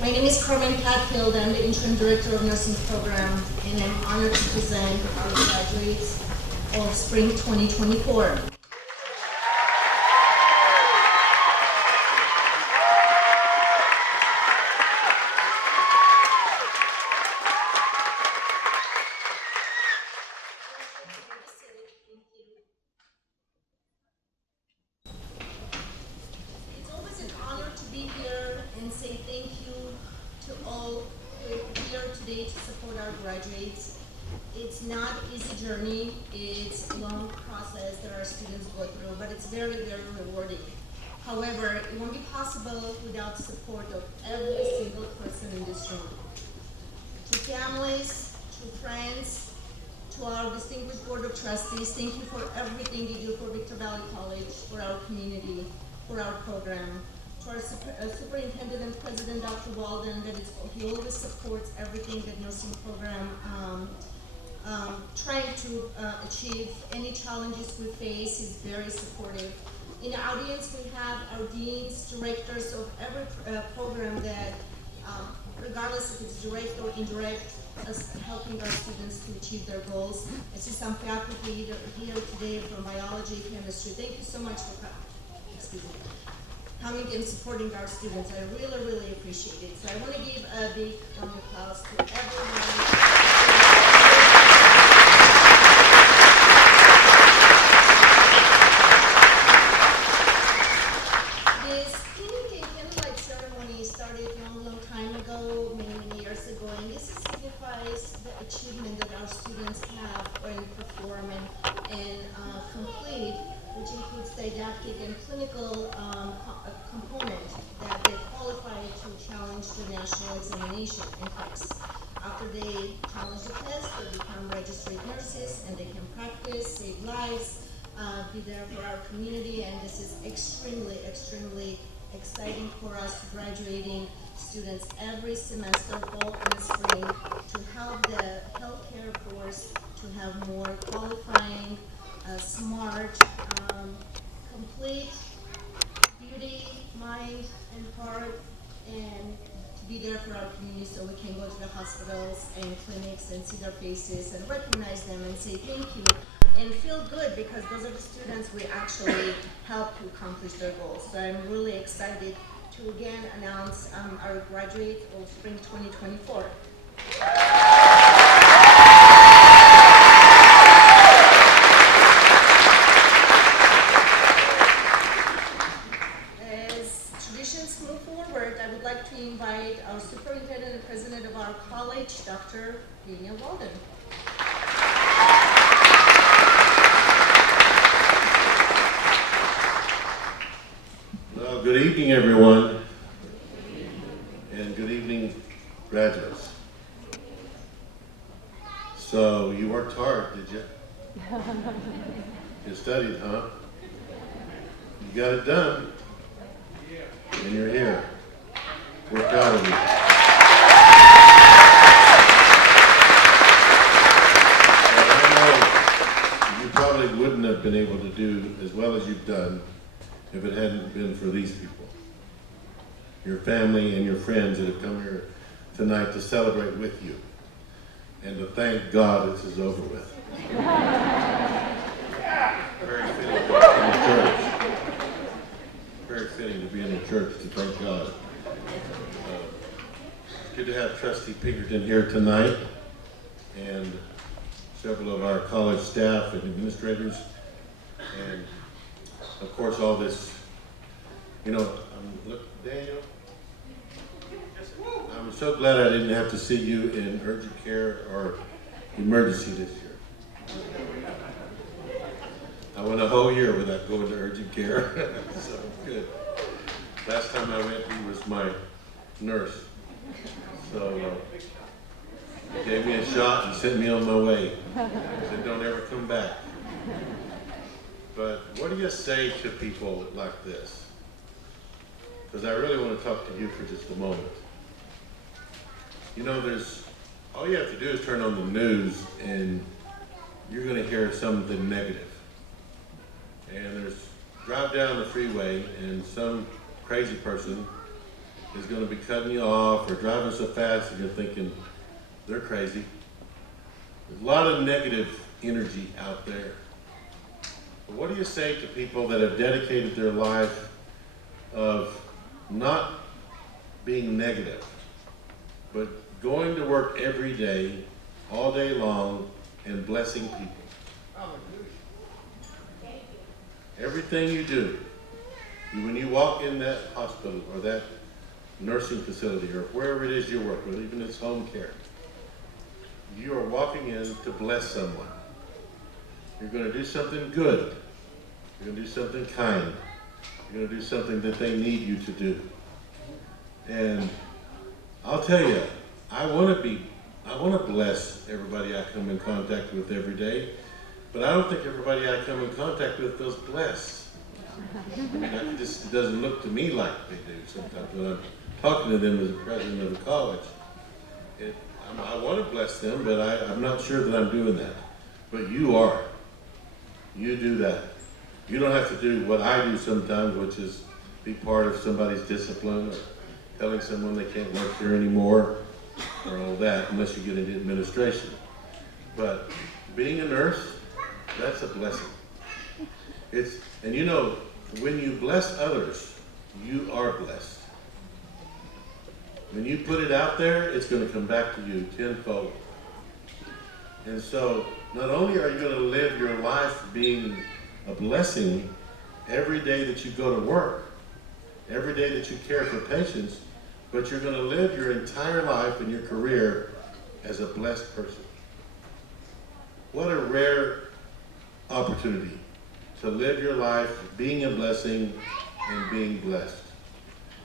My name is Carmen Padfield. I'm the Interim Director of Nursing Program, and I'm honored to present our graduates of Spring 2024. It's always an honor to be here and say thank you to all who are here today to support our graduates. It's not an easy journey. It's a long process that our students go through, but it's very, very rewarding. However, it won't be possible without the support of every single person in this room. To families, to friends, to our distinguished Board of Trustees, thank you for everything you do for Victor Valley College, for our community, for our program. To our Superintendent and President, Dr. Walden, he always supports everything that nursing program trying to achieve. Any challenges we face, he's very supportive. In the audience, we have our deans, directors of every program that, regardless if it's direct or indirect, us helping our students to achieve their goals. I see some faculty here today from biology, chemistry. Thank you so much for coming and supporting our students. I really, really appreciate it. So I want to give a big round of applause to everyone. This pinning and candlelight ceremony started a long time ago, many years ago, and this signifies the achievement that our students have when perform and complete, which includes didactic and clinical component that they qualify to challenge the national examination and tests. After they challenge the test, they become registered nurses and they can practice, save lives, be there for our community, and this is extremely, extremely exciting for us graduating students every semester, fall and spring, to help the healthcare force to have more qualifying, smart, complete beauty, mind, and heart, and to be there for our community so we can go to the hospitals and clinics and see their faces and recognize them and say thank you and feel good because those are the students we actually help to accomplish their goals. So I'm really excited to again announce our graduate of Spring 2024. I would like to invite our Superintendent and President of our college, Dr. Daniel Walden. Well, good evening, everyone, and good evening, graduates. So, you worked hard, did you? You studied, huh? You got it done, and you're here. We're proud of you. And I know you probably wouldn't have been able to do as well as you've done if it hadn't been for these people. Your family and your friends that have come here tonight to celebrate with you and to thank God this is over with. Very fitting to be in the church. Very fitting to be in the church to thank God. It's good to have Trustee Pinkerton here tonight and several of our college staff and administrators, and of course all this, look, Daniel, I'm so glad I didn't have to see you in urgent care or emergency this year. I went a whole year without going to urgent care, so good. Last time I went, he was my nurse. So he gave me a shot and sent me on my way. He said, don't ever come back. But what do you say to people like this? Because I really want to talk to you for just a moment. All you have to do is turn on the news and you're going to hear something negative. And drive down the freeway and some crazy person is going to be cutting you off or driving so fast and you're thinking, they're crazy. There's a lot of negative energy out there. But what do you say to people that have dedicated their life of not being negative, but going to work every day, all day long, and blessing people? Everything you do, when you walk in that hospital or that nursing facility or wherever it is you work, or even if it's home care, you are walking in to bless someone. You're going to do something good. You're going to do something kind. You're going to do something that they need you to do. And I'll tell you, I want to bless everybody I come in contact with every day, but I don't think everybody I come in contact with feels blessed. It just doesn't look to me like they do sometimes when I'm talking to them as a president of the college. I want to bless them, but I'm not sure that I'm doing that. But you are. You do that. You don't have to do what I do sometimes, which is be part of somebody's discipline or telling someone they can't work here anymore or all that, unless you get into administration. But being a nurse, that's a blessing. And you know, when you bless others, you are blessed. When you put it out there, it's going to come back to you tenfold. And so, not only are you going to live your life being a blessing every day that you go to work, every day that you care for patients, but you're going to live your entire life and your career as a blessed person. What a rare opportunity to live your life being a blessing and being blessed.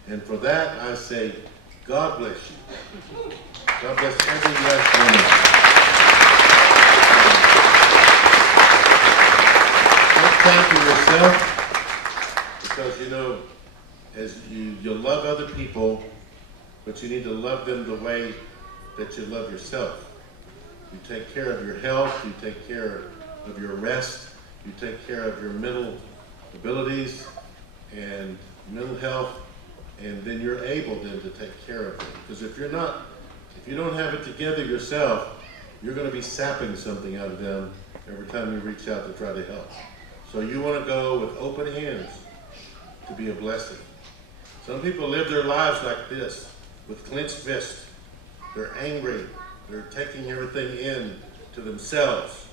And for that, I say, God bless you. God bless every last one of you. Take time for yourself, because you know, as you love other people, but you need to love them the way that you love yourself. You take care of your health, you take care of your rest, you take care of your mental abilities and mental health, and then you're able then to take care of them. Because if you don't have it together yourself, you're going to be sapping something out of them every time you reach out to try to help. So you want to go with open hands to be a blessing. Some people live their lives like this, with clenched fists. They're angry. They're taking everything in to themselves.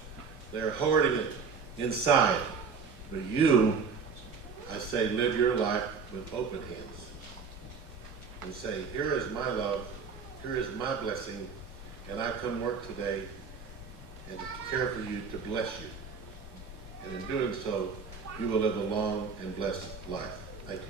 They're hoarding it inside. But you, I say, live your life with open hands. And say, here is my love, here is my blessing, and I come work today and care for you to bless you. And in doing so, you will live a long and blessed life. Thank you.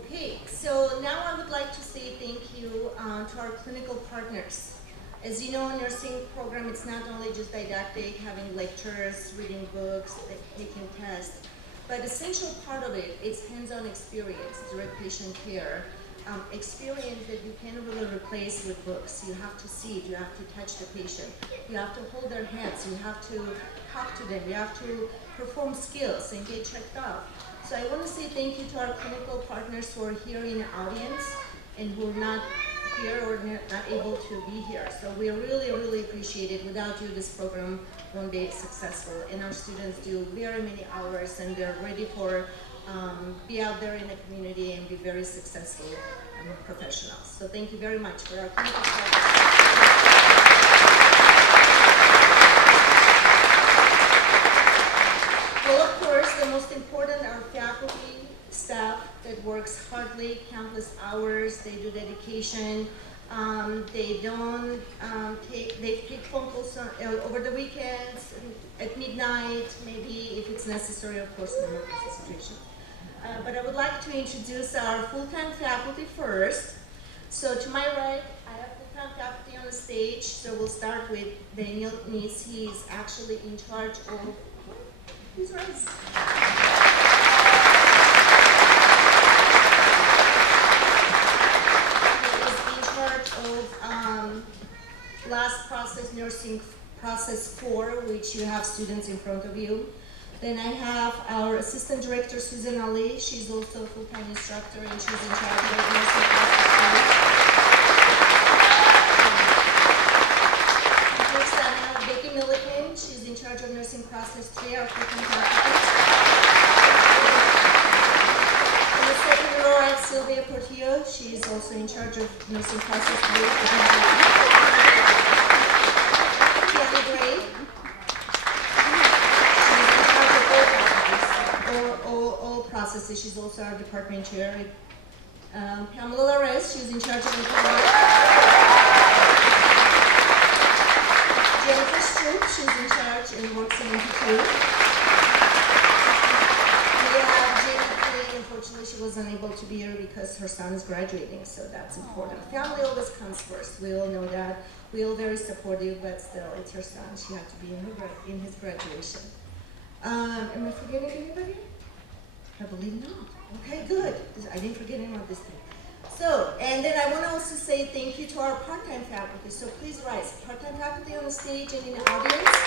Okay, so now I would like to say thank you to our clinical partners. As you know, nursing program, it's not only just didactic, having lectures, reading books, taking tests, but essential part of it is hands-on experience, direct patient care, experience that you can't really replace with books. You have to see it, you have to touch the patient, you have to hold their hands, you have to talk to them, you have to perform skills and get checked out. So I want to say thank you to our clinical partners who are here in the audience and who are not here or not able to be here. So we really, really appreciate it. Without you, this program won't be successful. And our students do very many hours and they're ready for be out there in the community and be very successful professionals. So thank you very much for our clinical partners. Well, of course, the most important are faculty, staff that works hardly, countless hours. They do dedication. They don't they take phone calls over the weekends, at midnight, maybe if it's necessary, of course, in emergency situation. But I would like to introduce our full-time faculty first. So to my right, I have full-time faculty on the stage. So we'll start with Daniel Neese. He's actually in charge of He's right. of last process, nursing process 4, which you have students in front of you. Then I have our assistant director, Susan Ali. She's also a full-time instructor and she's in charge of nursing process 3. Next I have Becky Milliken. She's in charge of nursing process 3, our full-time faculty. In the second row I have Sylvia Portillo. She's also in charge of nursing process 3. Kelly Gray. All processes. She's also our department chair. Pamela Larez, she's in charge of employment. Jennifer Stroop, she's in charge and works in NP2. We have Jamie Kelly. Unfortunately, she was unable to be here because her son is graduating, so that's important. Family always comes first. We all know that. We all very supportive, but still, it's her son. She had to be in his graduation. Am I forgetting anybody? I believe not. Okay, good. I didn't forget anyone this time. So, and then I want to also say thank you to our part-time faculty. So please rise. Part-time faculty on the stage and in the audience.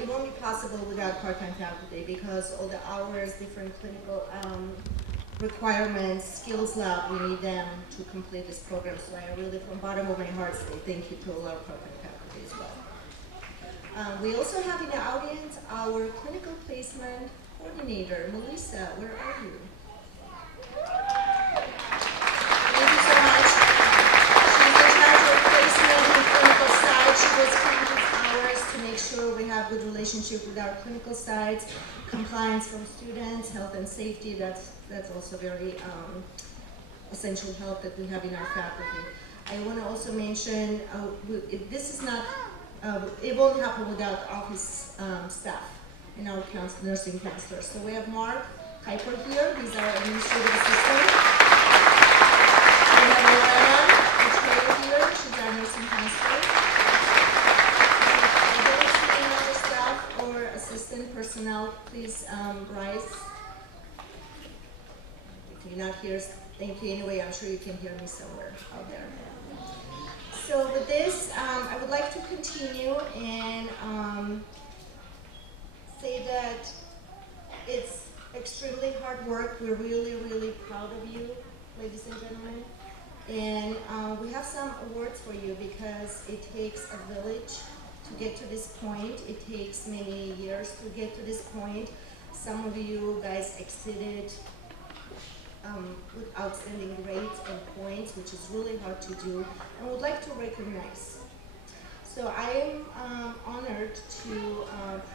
It won't be possible without part-time faculty because all the hours, different clinical requirements, skills lab, we need them to complete this program. So I really, from the bottom of my heart, say thank you to all our part-time faculty as well. We also have in the audience our clinical placement coordinator, Melissa. Where are you? Thank you so much. She's in charge of placement and clinical side. She was counting hours to make sure we have good relationship with our clinical sites, compliance from students, health and safety. That's also very essential help that we have in our faculty. I want to also mention, this is not, it won't happen without office staff and our nursing counselors. So we have Mark Kuiper here, he's our administrative assistant. We have Lorena Betrayal here, she's our nursing counselor. I don't see any other staff or assistant personnel, please rise. If you're not here, thank you anyway. I'm sure you can hear me somewhere out there. So with this, I would like to continue and say that it's extremely hard work. We're really, really proud of you, ladies and gentlemen. And we have some awards for you because it takes a village to get to this point. It takes many years to get to this point. Some of you guys exceeded with outstanding grades and points, which is really hard to do, and would like to recognize. So I am honored to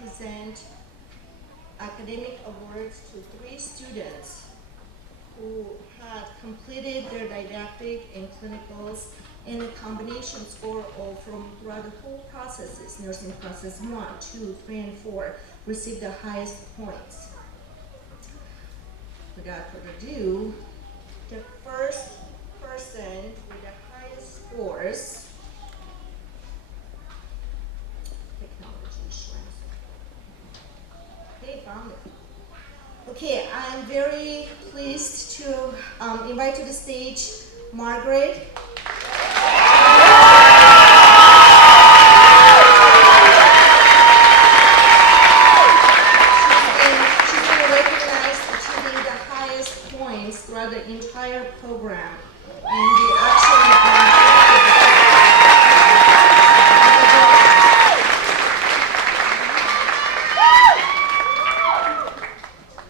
present academic awards to 3 students who had completed their didactic and clinicals and a combination score of from throughout the whole processes, nursing process 1, 2, 3, and 4, received the highest points. Without further ado, the first person with the highest scores, technology shrinks. They found it. Okay, I'm very pleased to invite to the stage Margaret. Throughout the entire program, and the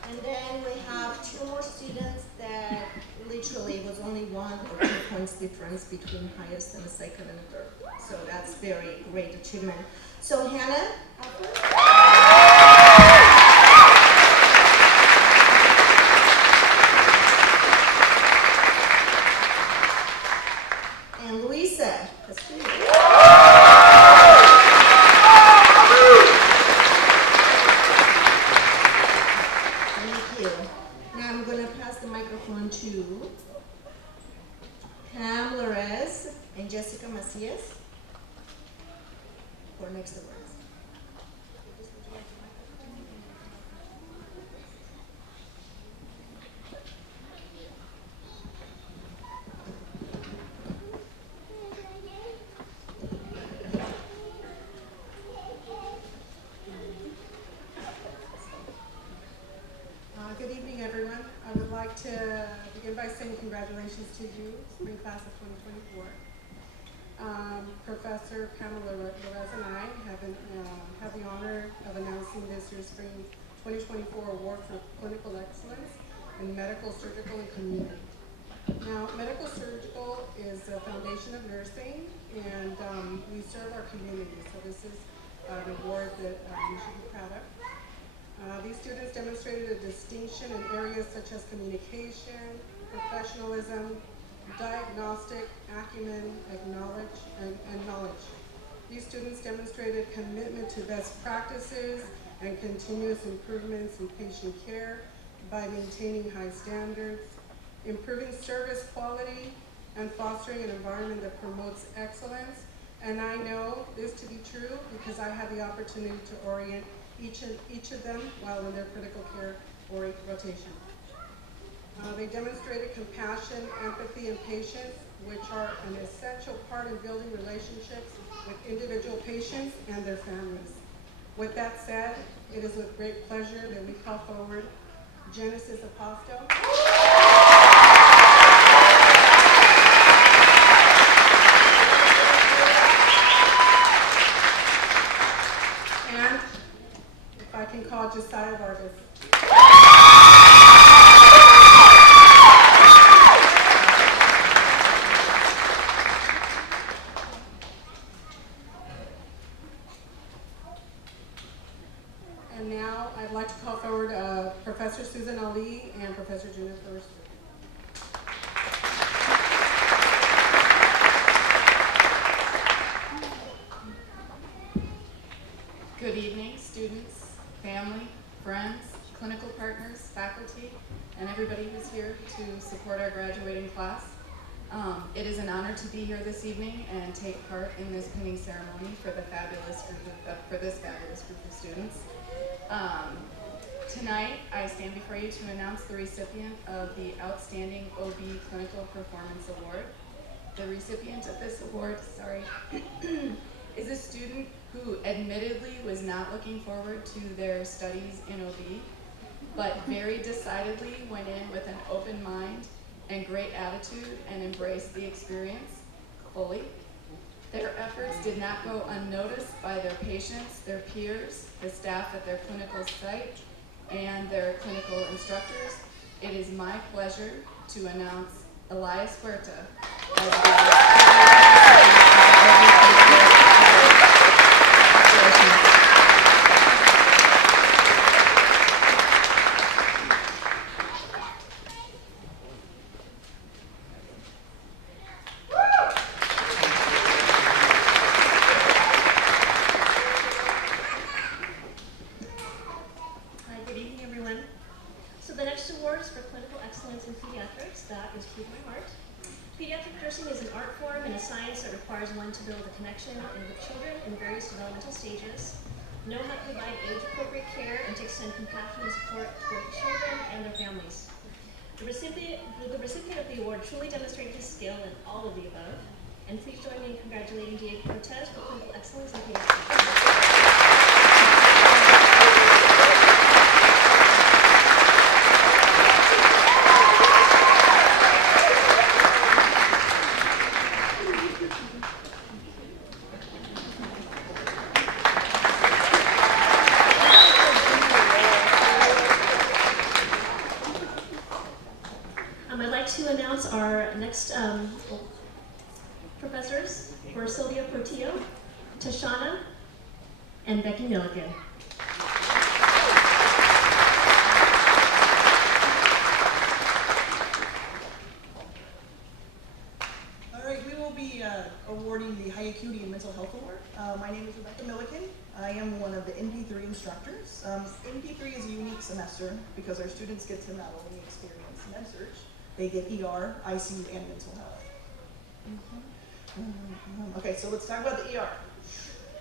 and then we have 2 more students that literally was only 1 or 2 points difference between highest and the second and third. So that's very great achievement. So Hannah, and Louisa. Thank you. Now I'm going to pass the microphone to Pam Larez and Jessica Macias for next awards. to begin by saying congratulations to you, spring class of 2024. Professor Pamela Lorez and I have the honor of announcing this year's Spring 2024 Award for Clinical Excellence in Medical, Surgical, and Community. Now, medical surgical is the foundation of nursing, and we serve our community, so this is an award that you should be proud of. These students demonstrated a distinction in areas such as communication, professionalism, diagnostic acumen, and knowledge. These students demonstrated commitment to best practices and continuous improvements in patient care by maintaining high standards, improving service quality, and fostering an environment that promotes excellence. And I know this to be true because I had the opportunity to orient each of them while in their critical care rotation. They demonstrated compassion, empathy, and patience, which are an essential part in building relationships with individual patients and their families. With that said, it is with great pleasure that we call forward Genesis Aposto. And if I can call Josiah Vargas. And now I'd like to call forward Professor Susan Ali and Professor Jennifer. Good evening, students, family, friends, clinical partners, faculty, and everybody who's here to support our graduating class. It is an honor to be here this evening and take part in this pinning ceremony for this fabulous group of students. Tonight, I stand before you to announce the recipient of the Outstanding OB Clinical Performance Award. The recipient of this award, is a student who admittedly was not looking forward to their studies in OB, but very decidedly went in with an open mind and great attitude and embraced the experience fully. Their efforts did not go unnoticed by their patients, their peers, the staff at their clinical site, and their clinical instructors. It is my pleasure to announce Elias Huerta as one to build a connection with children in various developmental stages, know how to provide age-appropriate care, and to extend compassion and support toward children and their families. The recipient of the award truly demonstrated his skill in all of the above, and please join me in congratulating Diego Cortez for clinical excellence in pediatrics. Our next professors were Sylvia Portillo, Tashana, and Becky Milligan. All right, we will be awarding the High Acuity and Mental Health Award. My name is Rebecca Milligan. I am one of the NP3 instructors. NP3 is a unique semester because our students get to not only experience med-surg, they get ER, ICU, and mental health. Okay, so let's talk about the ER.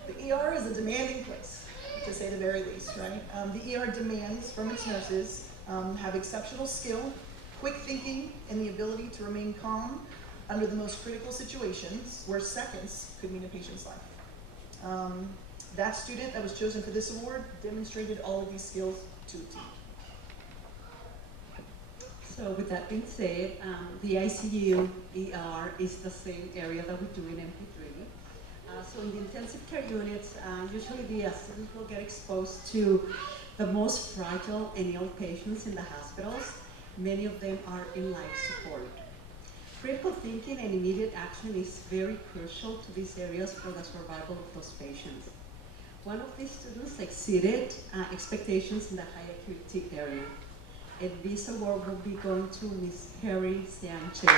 The ER is a demanding place, to say the very least, right? The ER demands from its nurses have exceptional skill, quick thinking, and the ability to remain calm under the most critical situations where seconds could mean a patient's life. That student that was chosen for this award demonstrated all of these skills to a T. So with that being said, the ICU ER is the same area that we do in MP3. So in the intensive care units, usually the students will get exposed to the most fragile and ill patients in the hospitals. Many of them are in life support. Critical thinking and immediate action is very crucial to these areas for the survival of those patients. One of these students exceeded expectations in the high acuity area. And this award will be going to Ms. Harry Sanchez.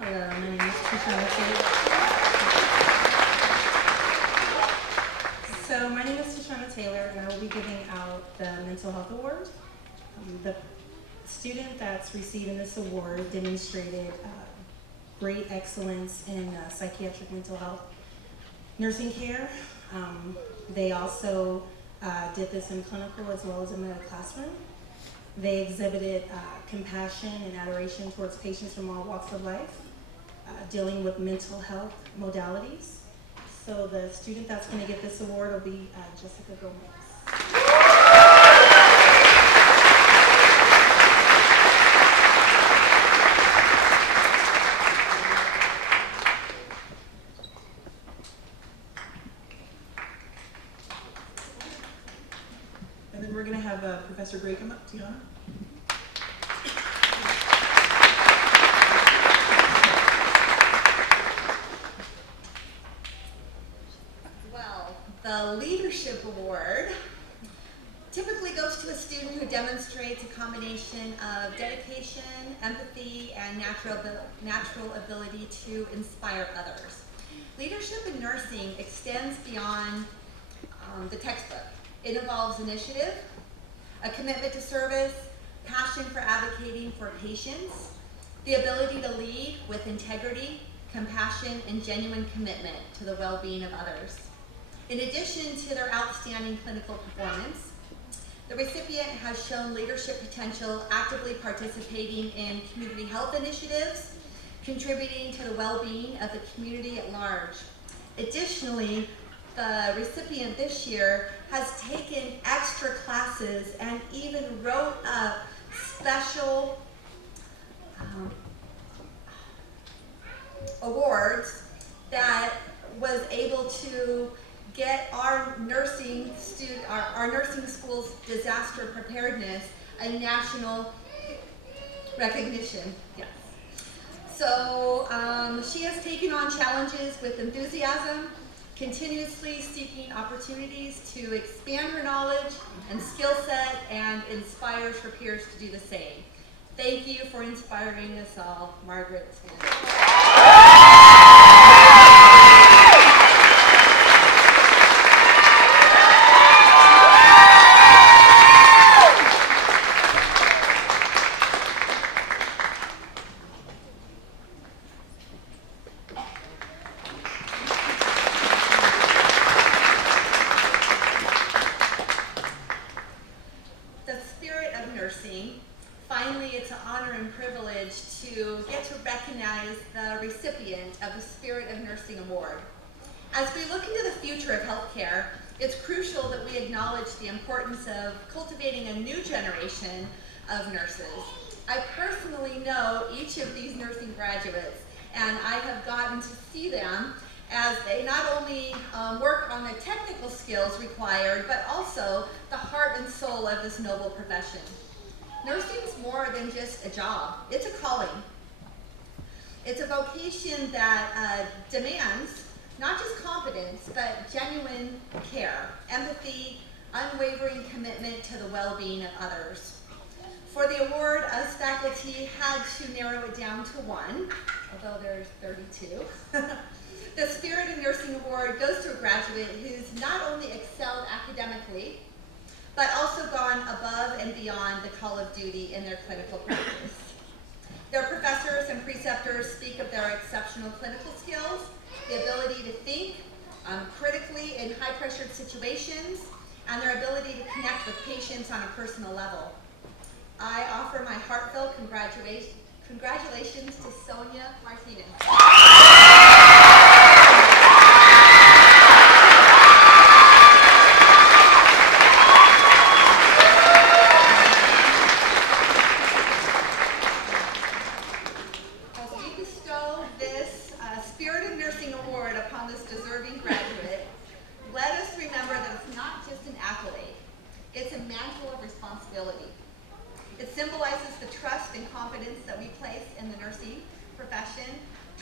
Hello, my name is Tashana Taylor. So my name is Tashana Taylor, and I will be giving out the Mental Health Award. The student that's receiving this award demonstrated great excellence in psychiatric mental health nursing care. They also did this in clinical as well as in the classroom. They exhibited compassion and adoration towards patients from all walks of life, dealing with mental health modalities. So the student that's going to get this award will be Jessica Gomez. And then we're going to have Professor Gray come up, Tiana. Well, the Leadership Award typically goes to a student who demonstrates a combination of dedication, empathy, and natural ability to inspire others. Leadership in nursing extends beyond the textbook. It involves initiative, a commitment to service, passion for advocating for patients, the ability to lead with integrity, compassion, and genuine commitment to the well-being of others. In addition to their outstanding clinical performance, the recipient has shown leadership potential actively participating in community health initiatives, contributing to the well-being of the community at large. Additionally, the recipient this year has taken extra classes and even wrote up special awards that was able to get our nursing school's disaster preparedness a national recognition. Yes. So she has taken on challenges with enthusiasm, continuously seeking opportunities to expand her knowledge and skill set, and inspires her peers to do the same. Thank you for inspiring us all, Margaret. The spirit of nursing. Finally, it's an honor and privilege to get to recognize the recipient of the Spirit of Nursing Award. As we look into the future of healthcare, it's crucial that we acknowledge the importance of cultivating a new generation of nurses. I personally know each of these nursing graduates, and I have gotten to see them as they not only work on the technical skills required, but also the heart and soul of this noble profession. Nursing's more than just a job, it's a calling. It's a vocation that demands not just competence, but genuine care, empathy, unwavering commitment to the well-being of others. For the award, us faculty had to narrow it down to one, although there's 32. The Spirit of Nursing Award goes to a graduate who's not only excelled academically, but also gone above and beyond the call of duty in their clinical practice. Their professors and preceptors speak of their exceptional clinical skills, the ability to think critically in high-pressured situations, and their ability to connect with patients on a personal level. I offer my heartfelt congratulations to Sonia Martinez. As we bestow this Spirit of Nursing Award upon this deserving graduate, let us remember that it's not just an accolade, it's a mantle of responsibility. It symbolizes the trust and confidence that we place in the nursing profession,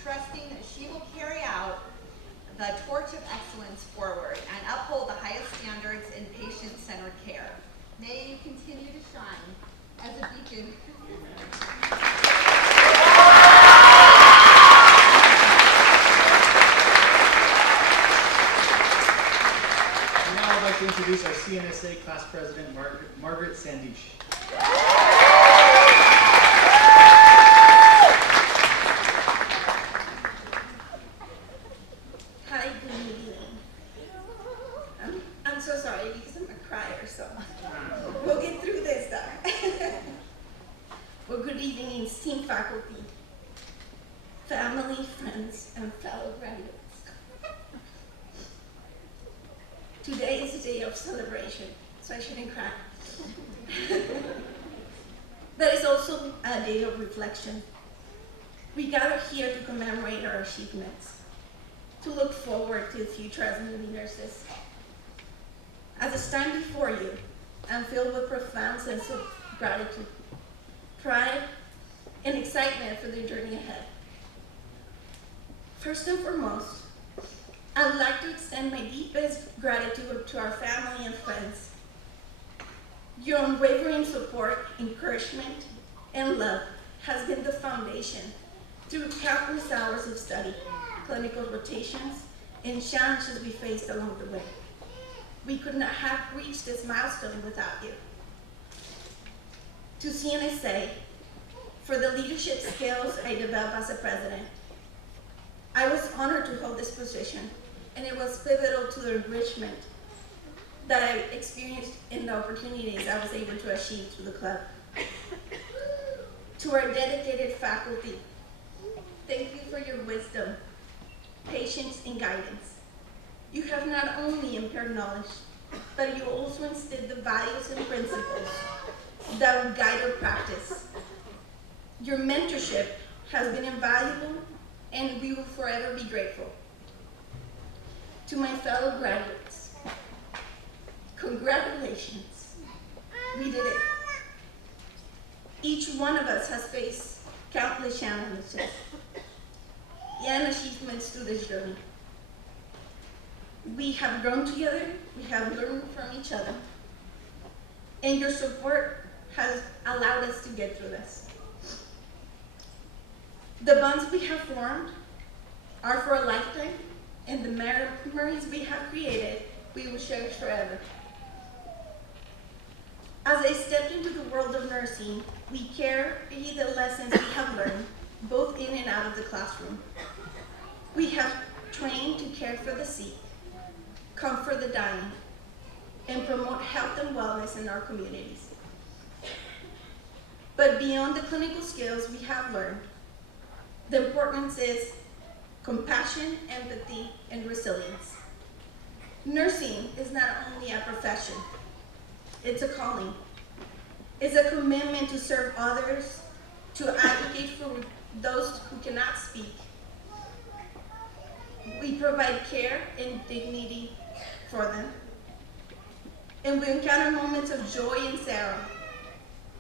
trusting that she will carry out the torch of excellence forward and uphold the highest standards in patient-centered care. May you continue to shine as a beacon. And now I'd like to introduce our CNSA class president, Margaret Sandish. Hi, good evening. I'm so sorry because I'm a crier, so we'll get through this though. Well, good evening, esteemed faculty, family, friends, and fellow graduates. Today is a day of celebration, so I shouldn't cry. But it's also a day of reflection. We gather here to commemorate our achievements, to look forward to the future as newly nurses. As I stand before you, I'm filled with profound sense of gratitude, pride, and excitement for the journey ahead. First and foremost, I'd like to extend my deepest gratitude to our family and friends. Your unwavering support, encouragement, and love has been the foundation through countless hours of study, clinical rotations, and challenges we faced along the way. We could not have reached this milestone without you. To CNSA, for the leadership skills I developed as a president, I was honored to hold this position, and it was pivotal to the enrichment that I experienced in the opportunities I was able to achieve through the club. To our dedicated faculty, thank you for your wisdom, patience, and guidance. You have not only imparted knowledge, but you also instilled the values and principles that will guide our practice. Your mentorship has been invaluable, and we will forever be grateful. To my fellow graduates, congratulations, we did it. Each one of us has faced countless challenges and achievements through this journey. We have grown together, we have learned from each other, and your support has allowed us to get through this. The bonds we have formed are for a lifetime, and the memories we have created, we will cherish forever. As I stepped into the world of nursing, we carry the lessons we have learned, both in and out of the classroom. We have trained to care for the sick, comfort the dying, and promote health and wellness in our communities. But beyond the clinical skills we have learned, the importance is compassion, empathy, and resilience. Nursing is not only a profession, it's a calling. It's a commitment to serve others, to advocate for those who cannot speak. We provide care and dignity for them. And we encounter moments of joy and sorrow,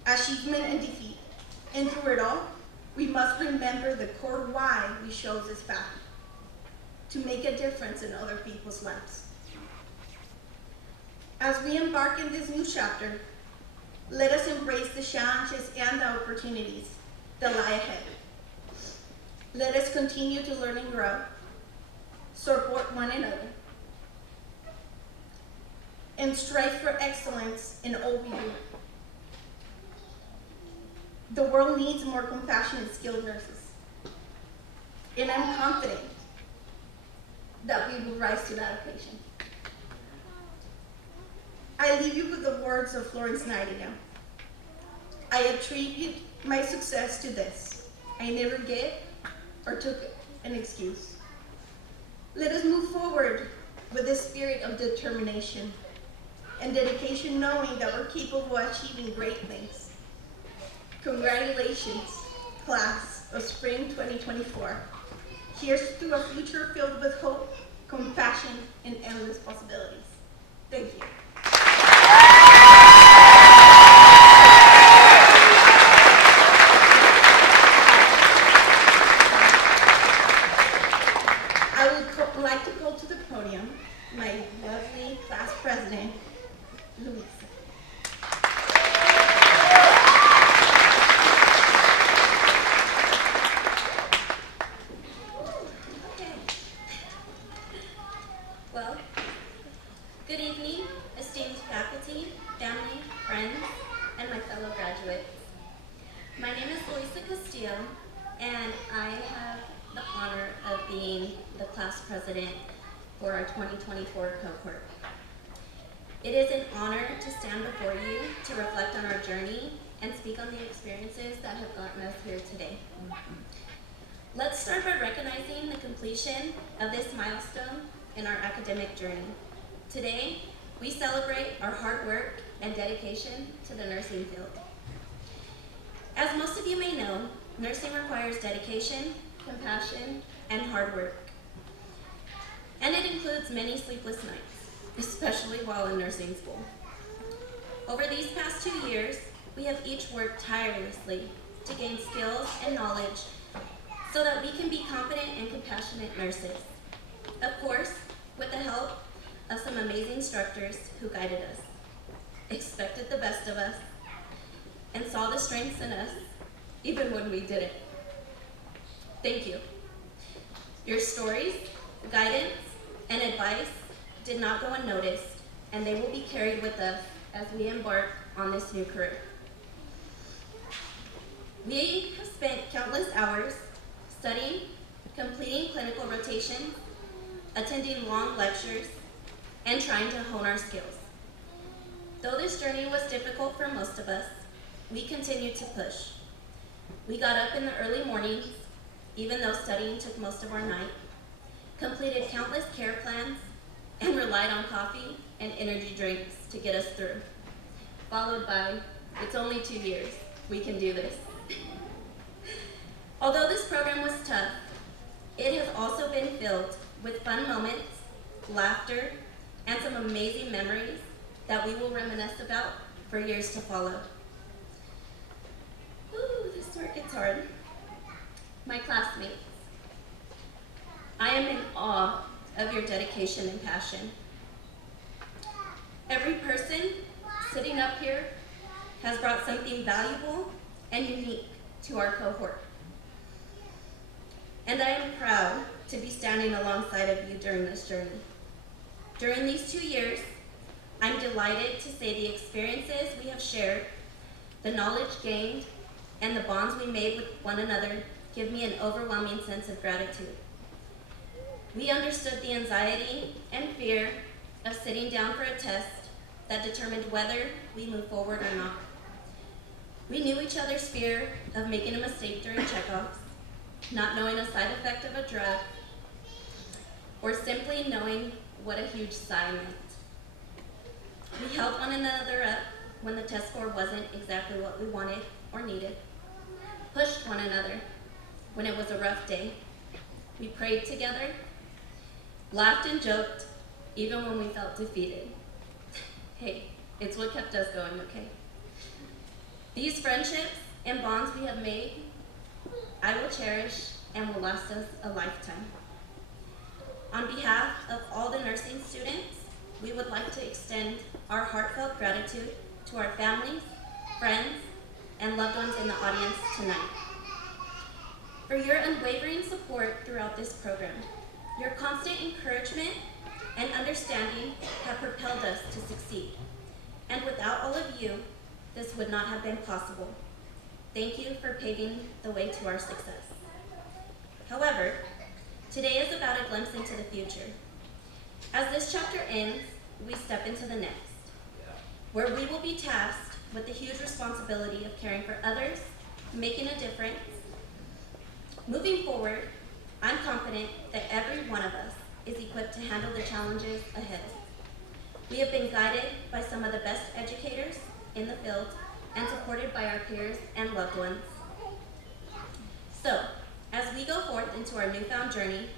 achievement and defeat. And through it all, we must remember the core why we chose this path: to make a difference in other people's lives. As we embark in this new chapter, let us embrace the challenges and the opportunities that lie ahead. Let us continue to learn and grow, support one another, and strive for excellence in all we do. The world needs more compassionate, skilled nurses, and I'm confident that we will rise to that occasion. I leave you with the words of Florence Nightingale. I attribute my success to this. I never gave or took an excuse. Let us move forward with the spirit of determination and dedication, knowing that we're capable of achieving great things. Congratulations, class of Spring 2024. Here's to a future filled with hope, compassion, and endless possibilities. Thank you. I would like to call to the podium my lovely class president, Luisa. Okay. Well, good evening, esteemed faculty, family, friends, and my fellow graduates. My name is Luisa Castillo, and I have the honor of being the class president for our 2024 cohort. It is an honor to stand before you to reflect on our journey and speak on the experiences that have gotten us here today. Let's start by recognizing the completion of this milestone in our academic journey. Today, we celebrate our hard work and dedication to the nursing field. As most of you may know, nursing requires dedication, compassion, and hard work. And it includes many sleepless nights, especially while in nursing school. Over these past 2 years, we have each worked tirelessly to gain skills and knowledge so that we can be competent and compassionate nurses. Of course, with the help of some amazing instructors who guided us, expected the best of us, and saw the strengths in us even when we didn't. Thank you. Your stories, guidance, and advice did not go unnoticed, and they will be carried with us as we embark on this new career. We have spent countless hours studying, completing clinical rotations, attending long lectures, and trying to hone our skills. Though this journey was difficult for most of us, we continued to push. We got up in the early mornings, even though studying took most of our night, completed countless care plans, and relied on coffee and energy drinks to get us through, followed by, it's only 2 years, we can do this. Although this program was tough, it has also been filled with fun moments, laughter, and some amazing memories that we will reminisce about for years to follow. Ooh, this part gets hard. My classmates, I am in awe of your dedication and passion. Every person sitting up here has brought something valuable and unique to our cohort. And I am proud to be standing alongside of you during this journey. During these 2 years, I'm delighted to say the experiences we have shared, the knowledge gained, and the bonds we made with one another give me an overwhelming sense of gratitude. We understood the anxiety and fear of sitting down for a test that determined whether we move forward or not. We knew each other's fear of making a mistake during checkoffs, not knowing a side effect of a drug, or simply knowing what a huge sigh meant. We held one another up when the test score wasn't exactly what we wanted or needed, pushed one another when it was a rough day. We prayed together, laughed and joked, even when we felt defeated. Hey, it's what kept us going, okay? These friendships and bonds we have made, I will cherish and will last us a lifetime. On behalf of all the nursing students, we would like to extend our heartfelt gratitude to our families, friends, and loved ones in the audience tonight for your unwavering support throughout this program. Your constant encouragement and understanding have propelled us to succeed. And without all of you, this would not have been possible. Thank you for paving the way to our success. However, today is about a glimpse into the future. As this chapter ends, we step into the next. where we will be tasked with the huge responsibility of caring for others, making a difference. Moving forward, I'm confident that every one of us is equipped to handle the challenges ahead. We have been guided by some of the best educators in the field and supported by our peers and loved ones. So, as we go forth into our newfound journey,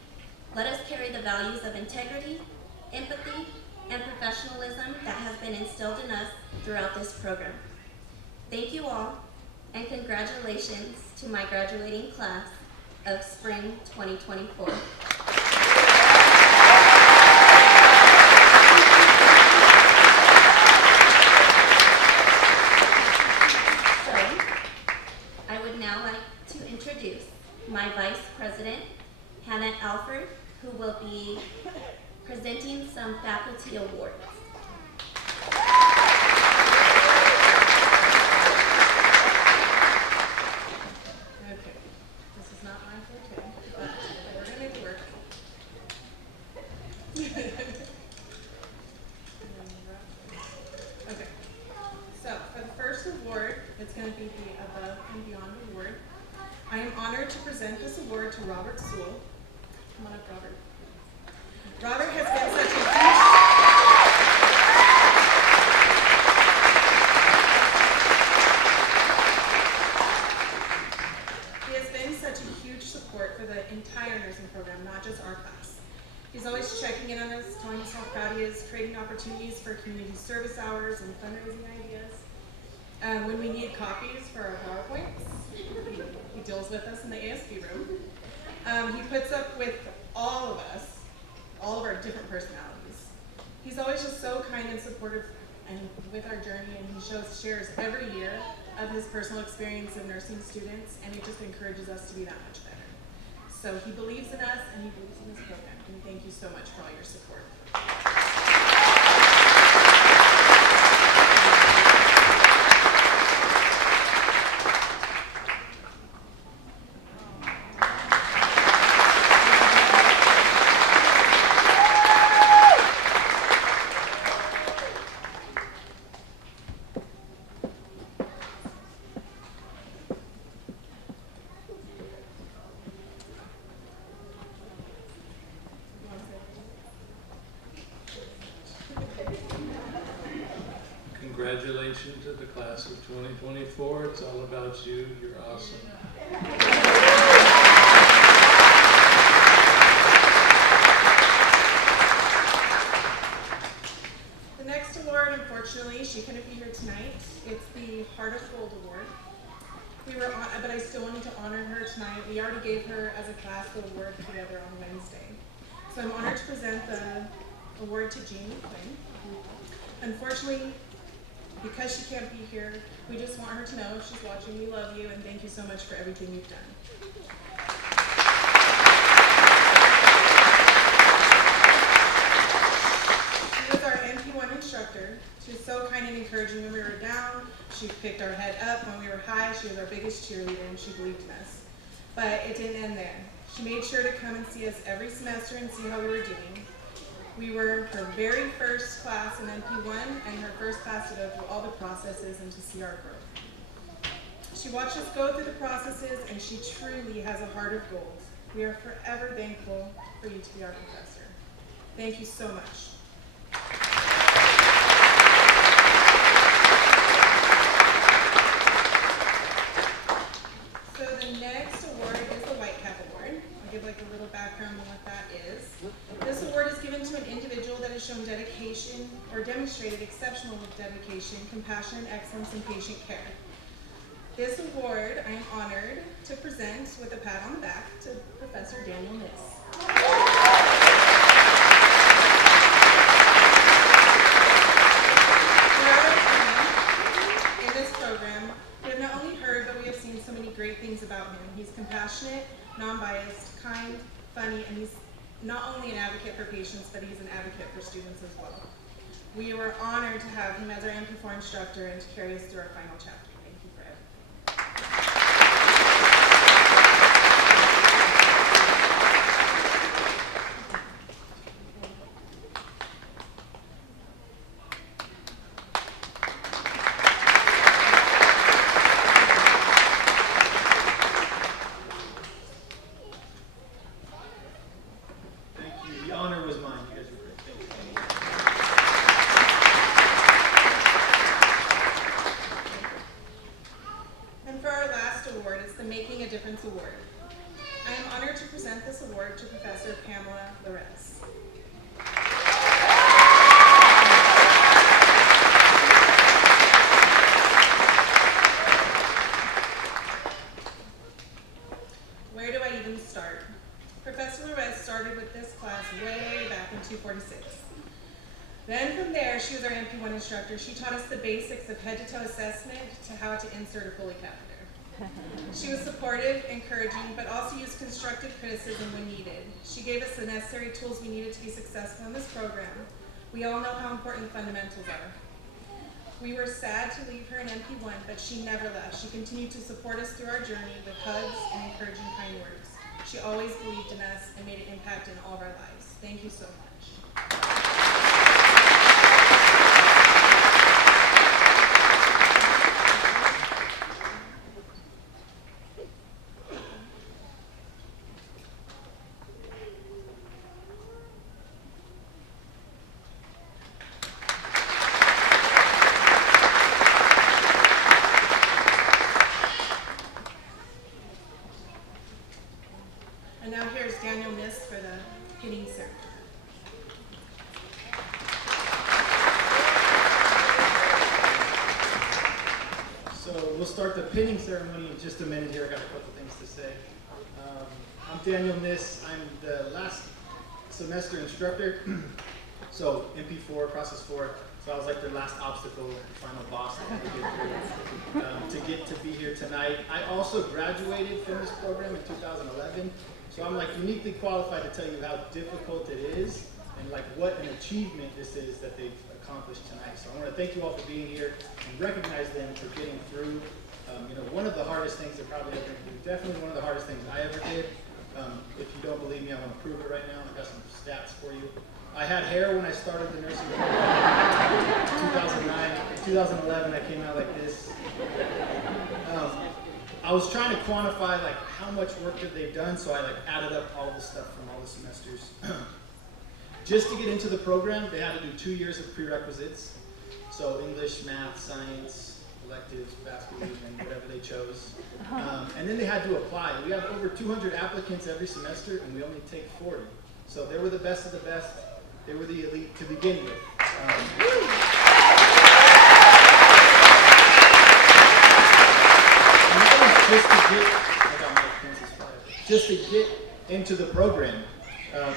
let us carry the values of integrity, empathy, and professionalism that has been instilled in us throughout this program. Thank you all, and congratulations to my graduating class of Spring 2024. I would now like to introduce my Vice President, Hannah Alford, who will be presenting some faculty awards. Okay, this is not my forte, but we're gonna make it work. Okay, so for the first award, it's going to be the Above and Beyond Award. I am honored to present this award to Robert Sewell. Come on up, Robert. Robert has been such a He has been such a huge support for the entire nursing program, not just our class. He's always checking in on us, telling us how proud he is, creating opportunities for community service hours and fundraising ideas. When we need copies for our PowerPoints, he deals with us in the ASB room. He puts up with all of us, all of our different personalities. He's always just so kind and supportive and with our journey, and he shares every year of his personal experience of nursing students, and it just encourages us to be that much better. So he believes in us, and he believes in this program, and thank you so much for all your support. Congratulations to the class of 2024. It's all about you. You're awesome. The next award, unfortunately, she couldn't be here tonight. It's the Heart of Gold Award. But I still wanted to honor her tonight. We already gave her as a class the award together on Wednesday. So I'm honored to present the award to Jeannie Quinn. Unfortunately, because she can't be here, we just want her to know if she's watching, we love you, and thank you so much for everything you've done. She was our NP1 instructor. She was so kind and encouraging when we were down. She picked our head up when we were high. She was our biggest cheerleader, and she believed in us. But it didn't end there. She made sure to come and see us every semester and see how we were doing. We were her very first class in NP1 and her first class to go through all the processes and to see our growth. She watched us go through the processes, and she truly has a heart of gold. We are forever thankful for you to be our professor. Thank you so much. So the next award is the White Cap Award. I'll give like a little background on what that is. This award is given to an individual that has shown dedication or demonstrated exceptional dedication, compassion, and excellence in patient care. This award I am honored to present with a pat on the back to Professor Daniel Niss. Throughout our time in this program, we have not only heard, but we have seen so many great things about him. He's compassionate, non-biased, kind, funny, and he's not only an advocate for patients, but he's an advocate for students as well. We were honored to have him as our NP4 instructor and to carry us through our final chapter. Thank you for everything. Performance Award. I am honored to present this award to Professor Pamela Larez. Where do I even start? Professor Larez started with this class way back in 246. Then from there, she was our MP1 instructor. She taught us the basics of head-to-toe assessment to how to insert a Foley catheter. She was supportive, encouraging, but also used constructive criticism when needed. She gave us the necessary tools we needed to be successful in this program. We all know how important fundamentals are. We were sad to leave her in MP1, but she never left. She continued to support us through our journey with hugs and encouraging kind words. She always believed in us and made an impact in all of our lives. Thank you so much. And now here's Daniel Miss for the pinning ceremony. So we'll start the pinning ceremony in just a minute here. I got a couple things to say. I'm Daniel Miss. I'm the last semester instructor. So MP4, process 4. So I was like their last obstacle, the final boss that had to get through to get to be here tonight. I also graduated from this program in 2011. So I'm like uniquely qualified to tell you how difficult it is and like what an achievement this is that they've accomplished tonight. So I want to thank you all for being here and recognize them for getting through. One of the hardest things they're probably ever going to do. Definitely one of the hardest things I ever did. If you don't believe me, I want to prove it right now. I got some stats for you. I had hair when I started the nursing program in 2009. In 2011, I came out like this. I was trying to quantify like how much work that they've done, so I like added up all the stuff from all the semesters. Just to get into the program, they had to do 2 years of prerequisites. So English, math, science, electives, basketball, and whatever they chose. And then they had to apply. We have over 200 applicants every semester, and we only take 40. So they were the best of the best. They were the elite to begin with. Just to get into the program.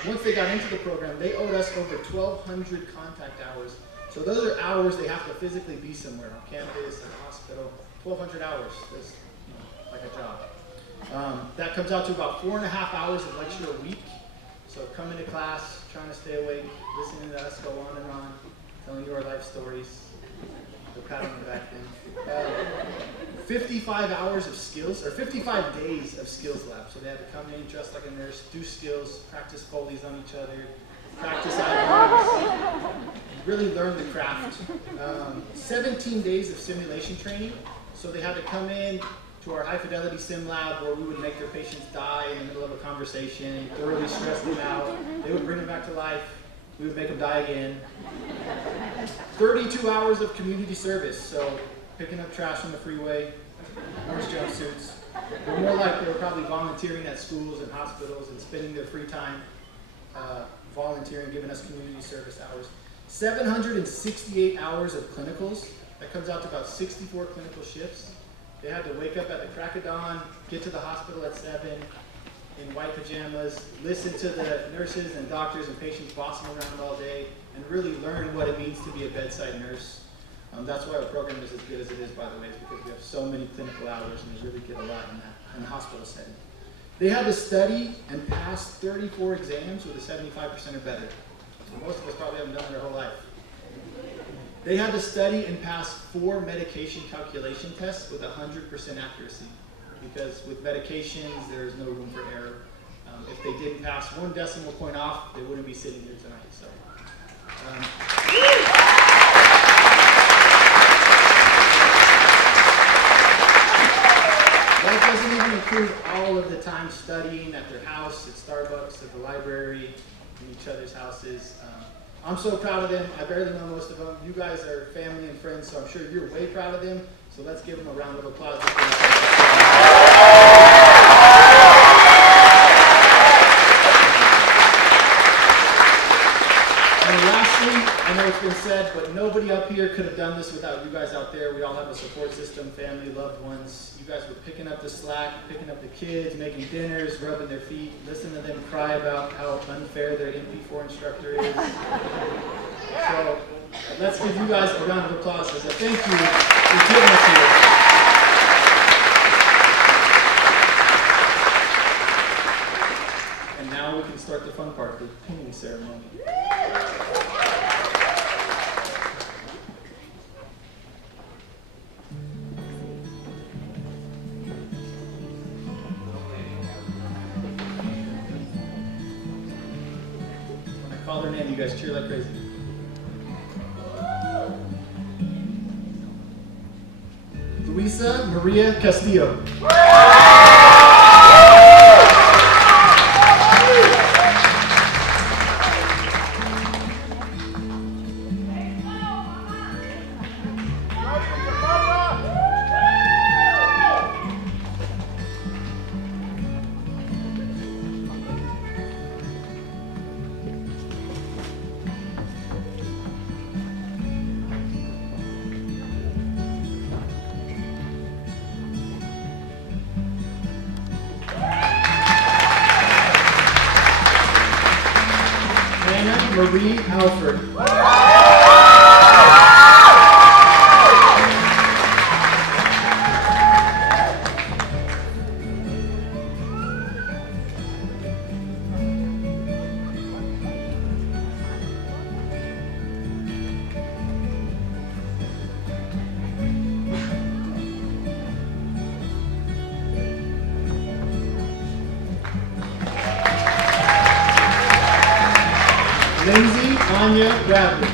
Once they got into the program, they owed us over 1,200 contact hours. So those are hours they have to physically be somewhere, on campus, at a hospital. 1,200 hours. That's like a job. That comes out to about 4.5 hours of lecture a week. So coming to class, trying to stay awake, listening to us go on and on, telling you our life stories. The pat on the back thing. 55 hours of skills, or 55 days of skills lab. So they had to come in, dress like a nurse, do skills, practice Foleys on each other, practice items, really learn the craft. 17 days of simulation training. So they had to come in to our high fidelity sim lab where we would make their patients die in the middle of a conversation, thoroughly stress them out. They would bring them back to life. We would make them die again. 32 hours of community service, so picking up trash on the freeway, nurse jumpsuits. Or more like they were probably volunteering at schools and hospitals and spending their free time volunteering, giving us community service hours. 768 hours of clinicals. That comes out to about 64 clinical shifts. They had to wake up at the crack of dawn, get to the hospital at 7, in white pajamas, listen to the nurses and doctors and patients bossing around all day, and really learn what it means to be a bedside nurse. That's why our program is as good as it is, by the way, is because we have so many clinical hours and they really get a lot in the hospital setting. They had to study and pass 34 exams with a 75% or better. So most of us probably haven't done it their whole life. They had to study and pass 4 medication calculation tests with 100% accuracy. Because with medications, there is no room for error. If they didn't pass 1 decimal point off, they wouldn't be sitting here tonight. So, that doesn't even include all of the time studying at their house, at Starbucks, at the library, in each other's houses. I'm so proud of them. I barely know most of them. You guys are family and friends, so I'm sure you're way proud of them. So let's give them a round of applause. done this without you guys out there. We all have a support system, family, loved ones. You guys were picking up the slack, picking up the kids, making dinners, rubbing their feet, listening to them cry about how unfair their MP4 instructor is. So let's give you guys a round of applause as a thank you for giving us here. And now we can start the fun part, the pinning ceremony. When I call their name, you guys cheer like crazy. Luisa Maria Castillo. Marie Alford. Lindsay Anya Bradley.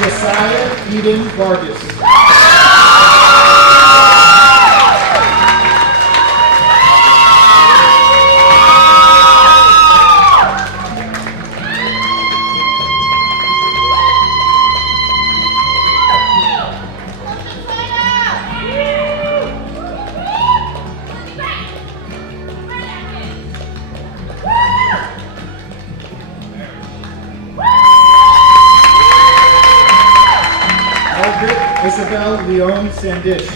Josiah Eden Vargas. Isabel Leon Sandish.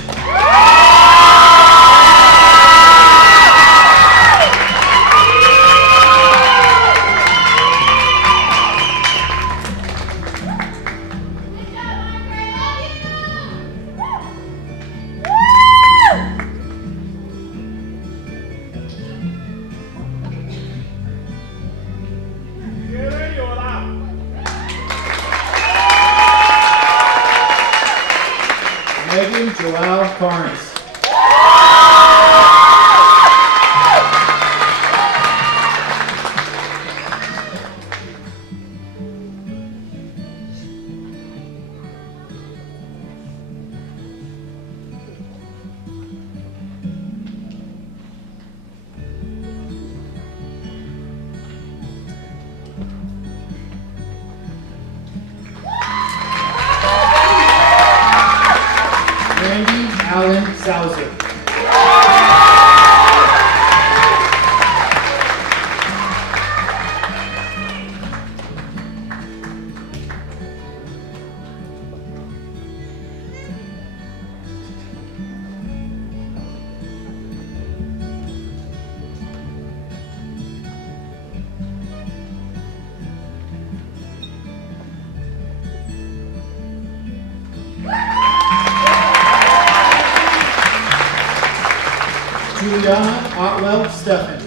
Megan Joelle Carnes. Randy Allen Sauser. Juliana Otwell Stephan.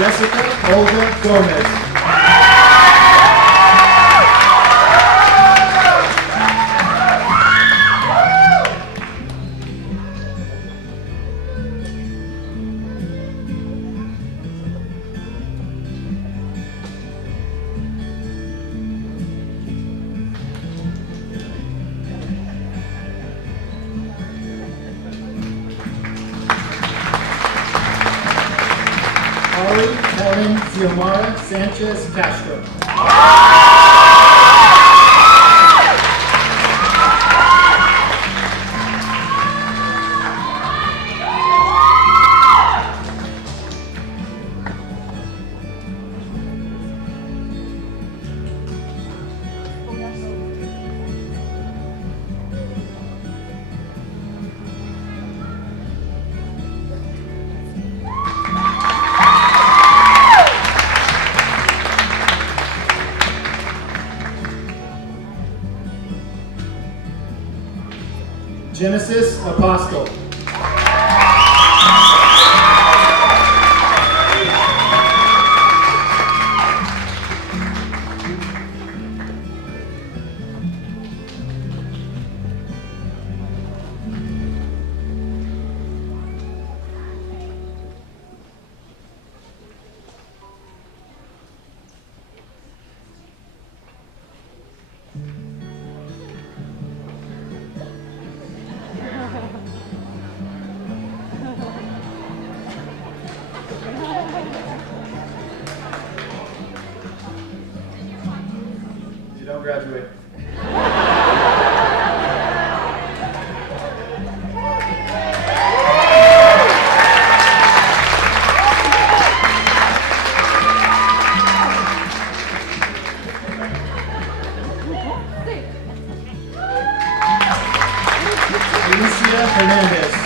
Jessica Olga Gomez. Ari Helen Xiomara Sanchez Castro. Genesis Apostle. You don't graduate. Alicia Hernandez.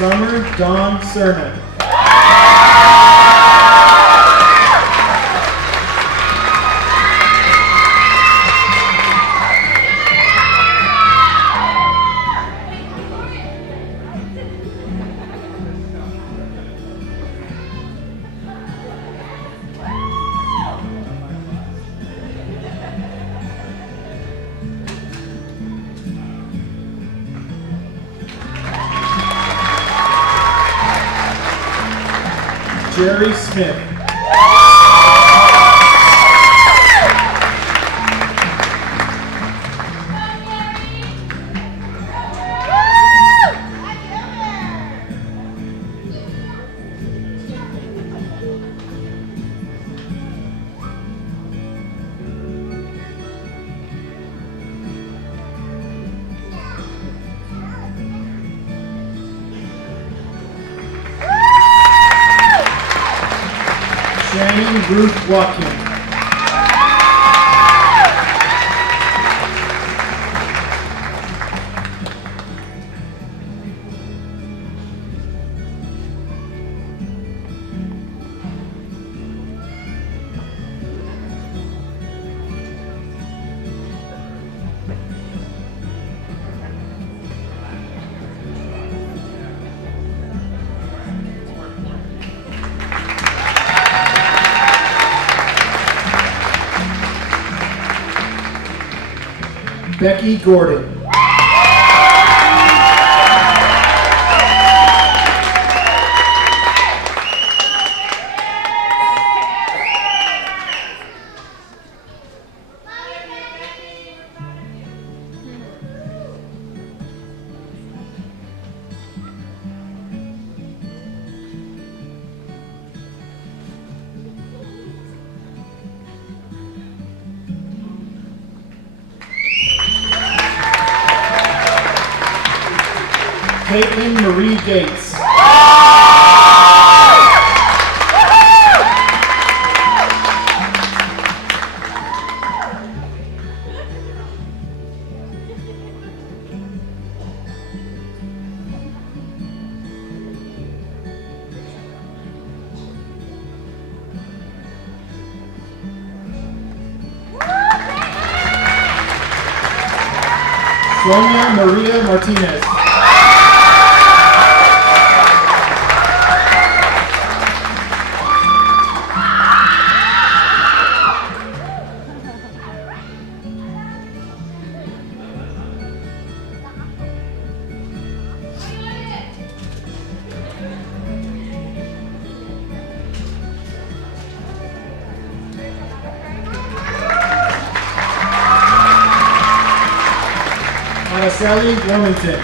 Summer Dawn Cernan. Jerry Smith. Shannon Ruth Watkins. Becky Gordon. Caitlin Marie Gates. Sonia Maria Martinez. Sally Wilmington.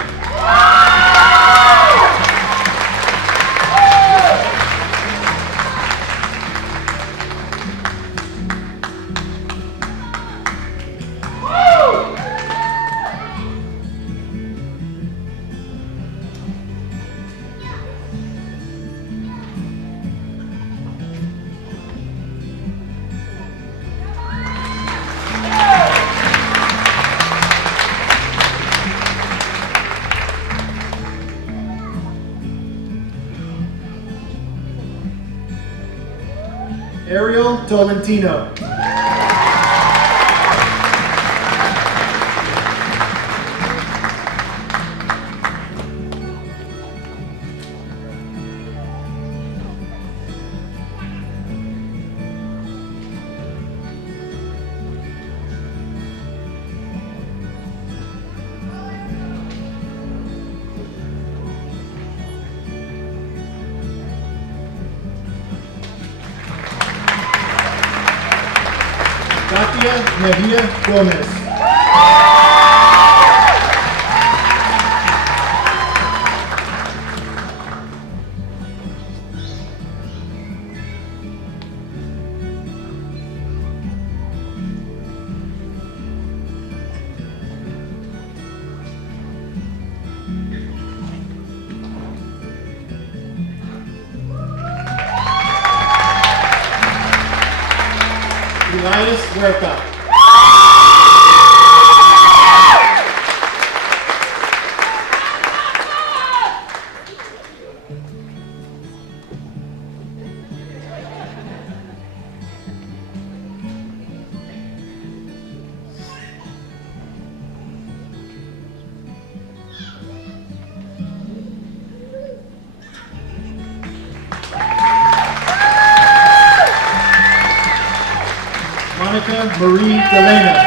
Ariel Tolentino. Katia Mejia Gomez. Elias Huerta. Monica Marie Delena.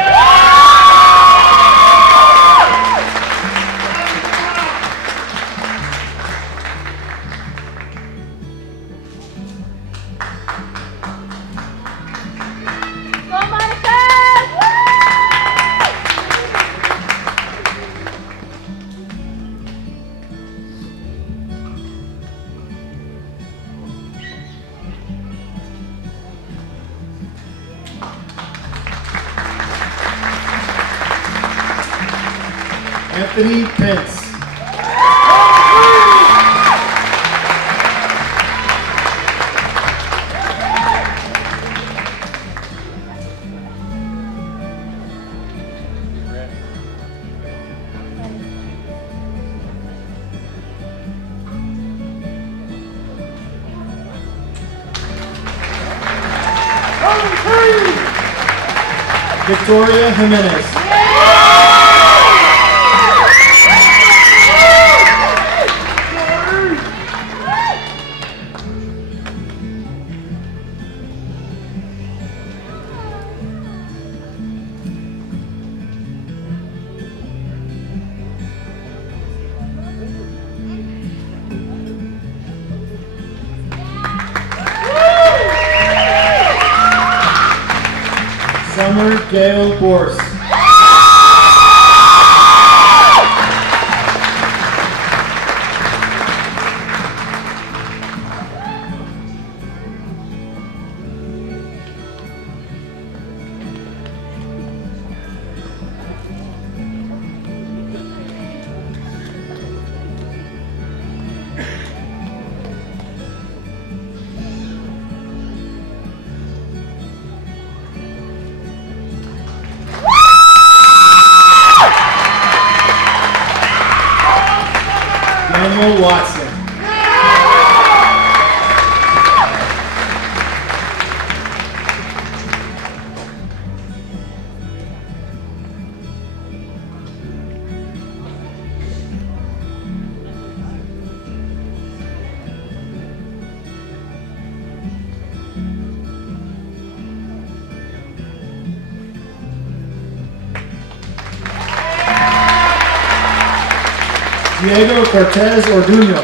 Anthony Pence. Victoria Jimenez. Summer Gail Borse. Emma Watson. Diego Cortez Orduño.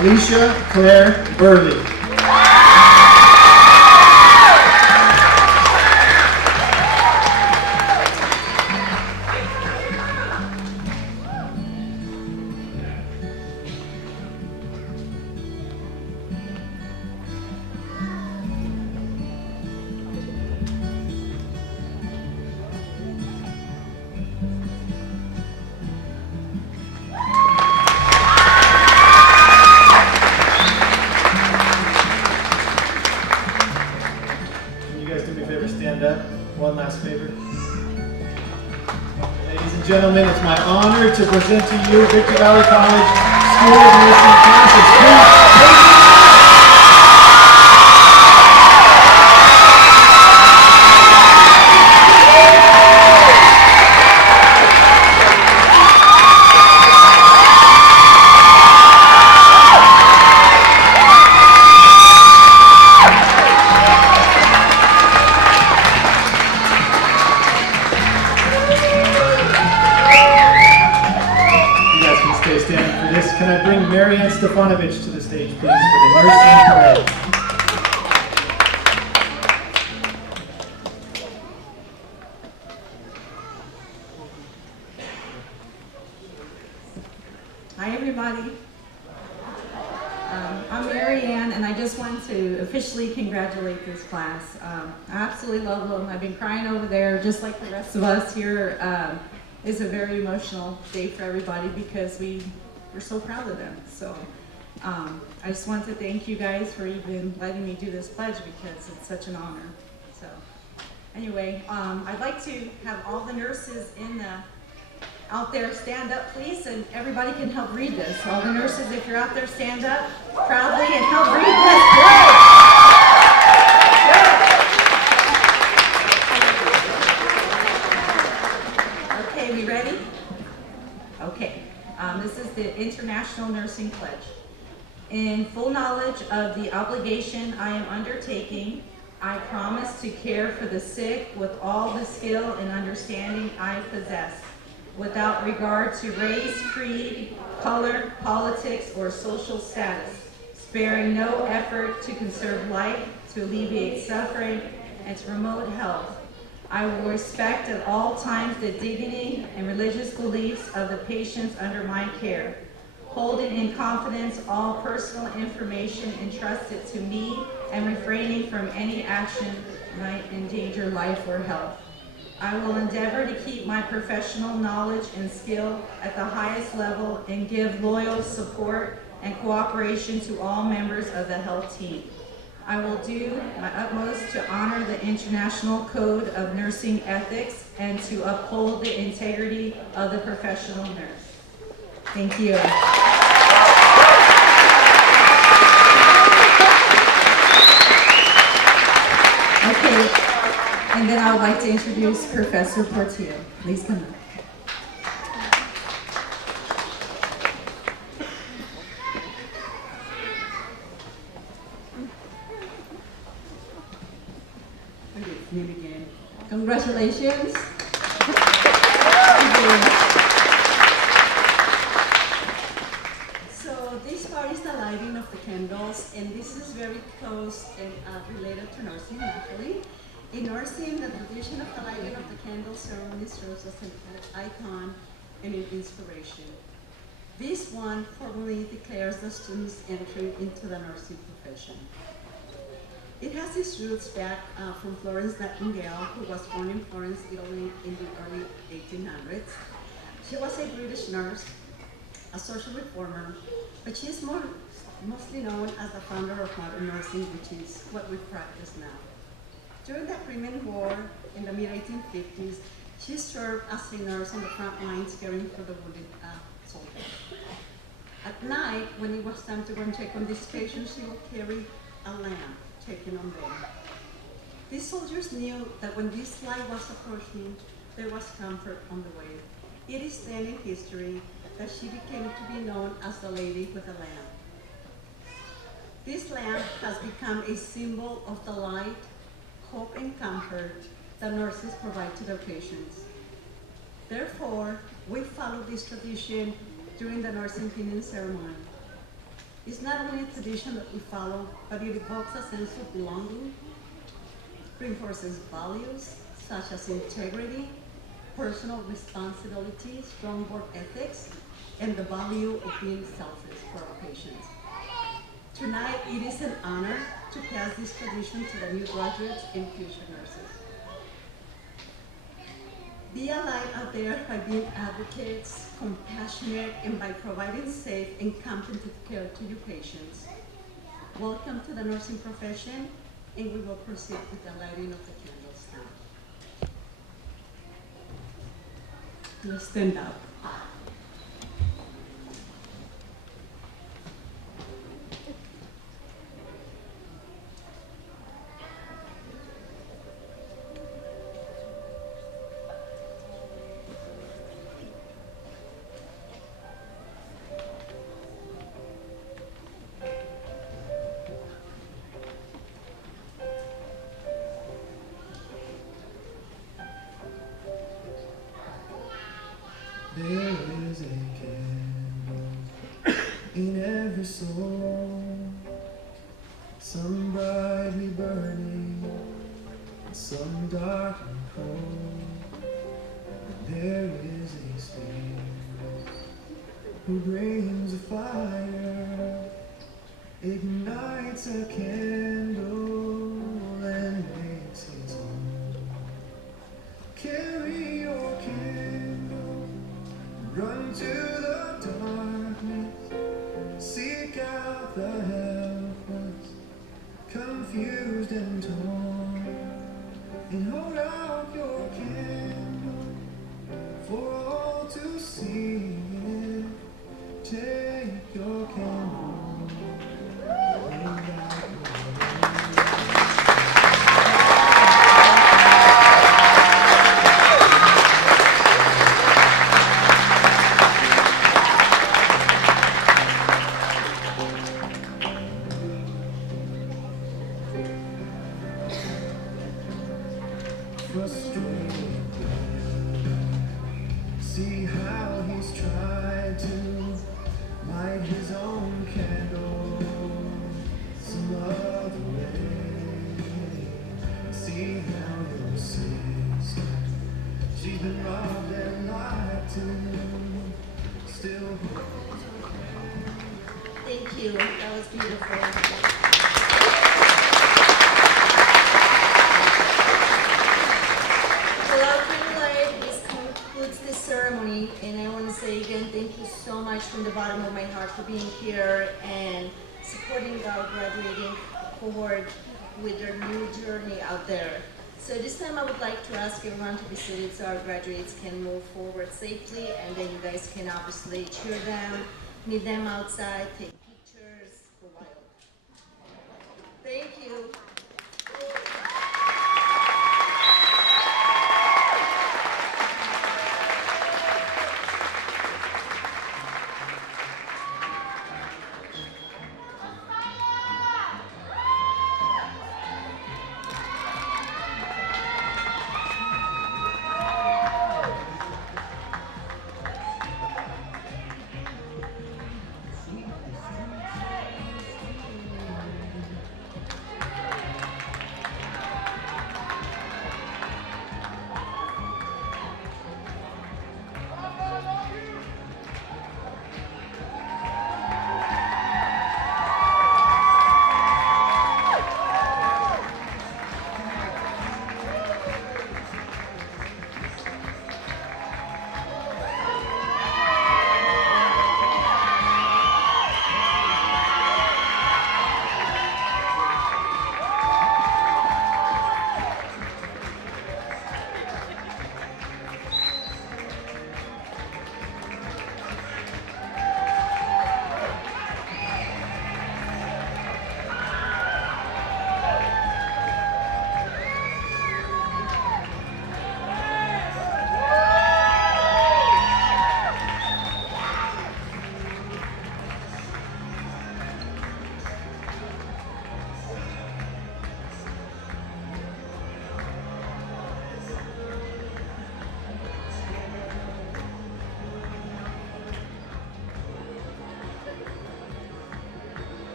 Alicia Claire Burley. One last favor. Ladies and gentlemen, it's my honor to present to you Victor Valley College School of Nursing classes. Can I bring Marianne Stefanovic to the stage, please, for the nursing pledge? Hi, everybody. I'm Marianne, and I just want to officially congratulate this class. I absolutely love them. I've been crying over there, just like the rest of us here. It's a very emotional day for everybody because we're so proud of them. So I just want to thank you guys for even letting me do this pledge because it's such an honor. So anyway, I'd like to have all the nurses out there stand up, please, and everybody can help read this. All the nurses, if you're out there, stand up proudly and help read this. Okay, we ready? Okay. This is the International Nursing Pledge. In full knowledge of the obligation I am undertaking, I promise to care for the sick with all the skill and understanding I possess, without regard to race, creed, color, politics, or social status, sparing no effort to conserve life, to alleviate suffering, and to promote health. I will respect at all times the dignity and religious beliefs of the patients under my care, holding in confidence all personal information entrusted to me and refraining from any action that might endanger life or health. I will endeavor to keep my professional knowledge and skill at the highest level and give loyal support and cooperation to all members of the health team. I will do my utmost to honor the International Code of Nursing Ethics and to uphold the integrity of the professional nurse. Thank you. Okay, and then I would like to introduce Professor Portillo. Please come up. Name again. Congratulations. So this part is the lighting of the candles, and this is very close and related to nursing, actually. In nursing, the tradition of the lighting of the candle ceremony serves as an icon and an inspiration. This one formally declares the student's entry into the nursing profession. It has its roots back from Florence Nightingale, who was born in Florence, Italy in the early 1800s. She was a British nurse, a social reformer, but she is mostly known as the founder of modern nursing, which is what we practice now. During the Crimean War in the mid-1850s, she served as a nurse on the front lines caring for the wounded soldiers. At night, when it was time to go and check on these patients, she would carry a lamp checking on them. These soldiers knew that when this light was approaching, there was comfort on the way. It is then in history that she became to be known as the Lady with a Lamp. This lamp has become a symbol of the light, hope, and comfort that nurses provide to their patients. Therefore, we follow this tradition during the nursing pinning ceremony. It's not only a tradition that we follow, but it evokes a sense of belonging, reinforces values such as integrity, personal responsibility, strong work ethics, and the value of being selfless for our patients. Tonight, it is an honor to pass this tradition to the new graduates and future nurses. Be a light out there by being advocates, compassionate, and by providing safe and competent care to your patients. Welcome to the nursing profession, and we will proceed with the lighting of the candles now. Let's stand up. There is a candle in every soul, some brightly burning, and some dark and cold. And there is a spirit who brings a fire, ignites a candle, and makes his own. Carry your candle, run to the darkness, seek out the helpless, confused and torn, and hold out your candle for all to see it. Take your candle, hold out your frustrated. See how he's tried to light his own candle some other way. See how your sister, she's been robbed and lied to, still. Thank you, that was beautiful. Well, our candlelight, this concludes this ceremony, and I want to say again, thank you so much from the bottom of my heart for being here and supporting our graduating cohort with their new journey out there. So this time I would like to ask everyone to be seated so our graduates can move forward safely, and then you guys can obviously cheer them, meet them outside, take pictures, go wild. Thank you.